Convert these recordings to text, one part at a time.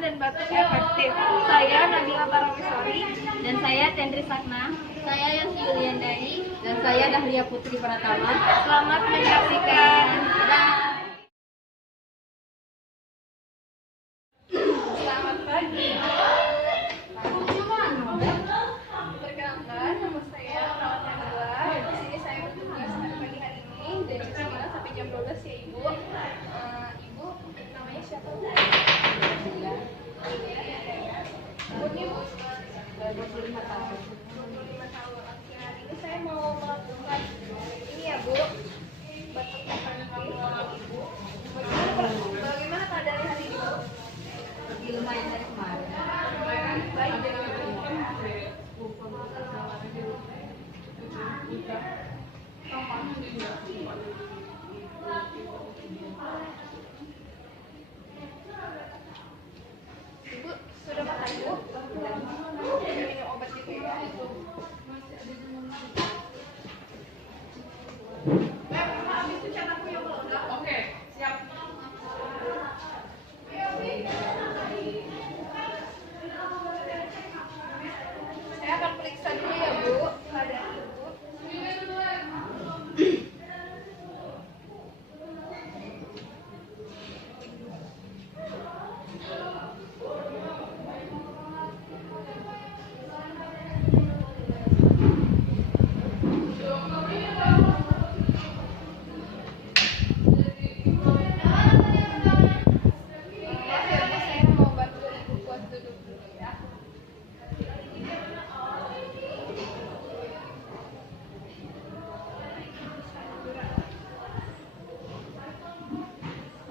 dan batuk efektif. Saya Nabila Parawesari. Dan saya Tendri Sakna. Saya Yosi Yuliandari. Dan saya Dahlia Putri Pratama. Selamat menyaksikan. Selamat pagi. Perkenalkan, nama saya Rawat Nabila. Di sini saya bertugas pada pagi hari ini dari jam 9 sampai jam 12 ya Ibu. Ibu namanya siapa? Umurnya Bu? 25 tahun. 25 tahun. Oke, hari ini saya mau melakukan ini ya Bu, batuk efektif Ibu. Bagaimana keadaan hari ini Bu? Lebih lumayan dari kemarin. Baik dari Ibu sudah makan Bu? Minum obat gitu ya? Habis itu cat aku ya kalau enggak? Oke, siap. Saya akan periksa dulu ya Bu keadaan Ibu. Saya mau bantu Ibu buat duduk dulu ya.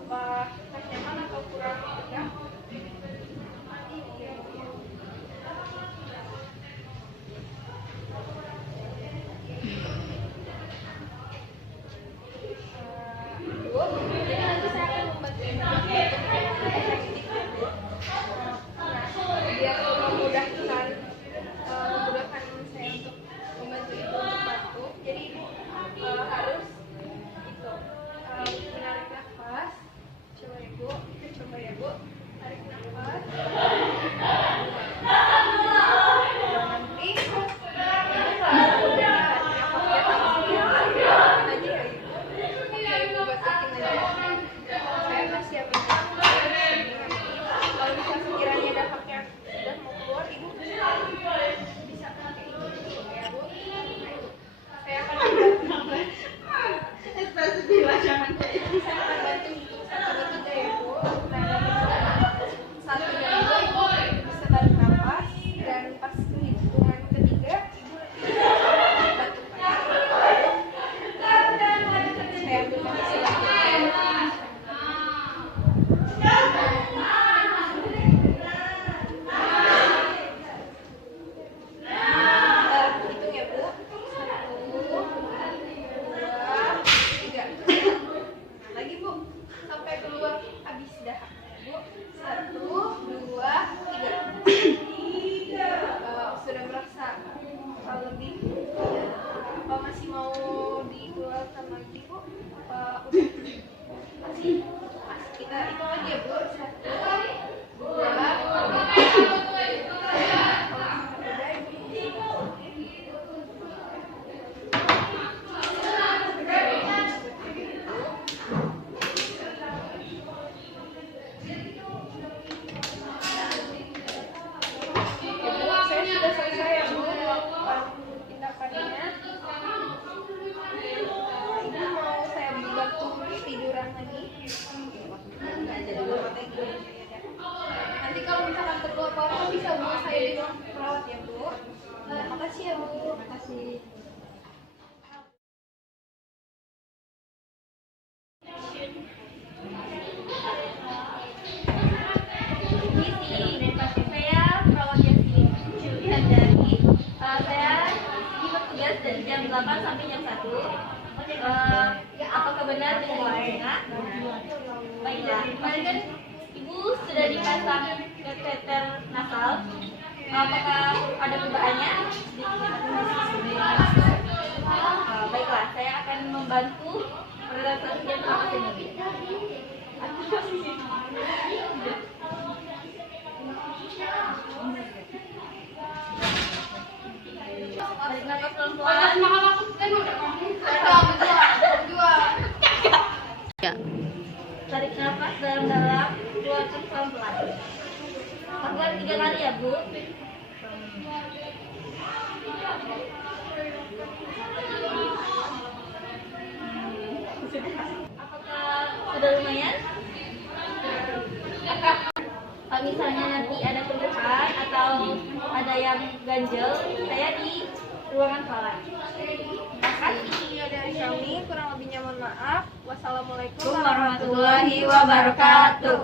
Apa nyaman atau kurang tegang? Bu, jadi nanti saya akan membantu Ibu biar memudahkan saya untuk membantu Ibu untuk batuk. Jadi Ibu harus itu menarik nafas. Coba Ibu, tarik nafas. Nanti Ibu kalau udah nafasnya habis, batukin aja ya Ibu. Oke, Ibu batukin aja. Saya akan siapin. Kalau misalnya sekiranya dapatnya sudah mau keluar, Ibu bisa pakai ini ya Bu. Saya akan bantu. Bisa akan bantu satu tiga ya Bu. Satu dan dua Ibu bisa tarik nafas dan pas hitungan ketiga Ibu batuk lagi. Saya ambil nafas selanjutnya. Hitung ya Bu. 1, 2, 3. Lagi Bu, sampai keluar habis dahak Bu. 1, 2, 3. Sudah merasa lebih apa masih mau dikeluarkan lagi Bu? Apa udah? Masih kita hitung lagi ya Bu. 1, 2, 3. Saya sudah selesai ya Bu melakukan tindakannya. Ibu mau saya bantu tiduran lagi? Nanti kalau misalkan perlu apa-apa bisa Bu saya di ruang perawat ya Bu. Makasih ya Bu. Makasih. Saya perawat Yosi Yuliandari. Saya ini bertugas dari jam 8 sampai jam 1. Apakah benar dengan Ibu? Baiklah, kemarin kan Ibu sudah dipasang kateter nasal. Apakah ada perubahannya? Baiklah, saya akan membantu relaksasi dan pernapasan ini. Ya. Tarik nafas dalam-dalam, keluarkan pelan-pelan. Lakukan 3 kali ya, Bu. Apakah sudah lumayan? Kalau misalnya nanti ada keluhan atau ada yang ganjel, saya di ruangan sholat. Ini dari kami, kurang lebihnya mohon maaf. Wassalamualaikum Warahmatullahi wabarakatuh.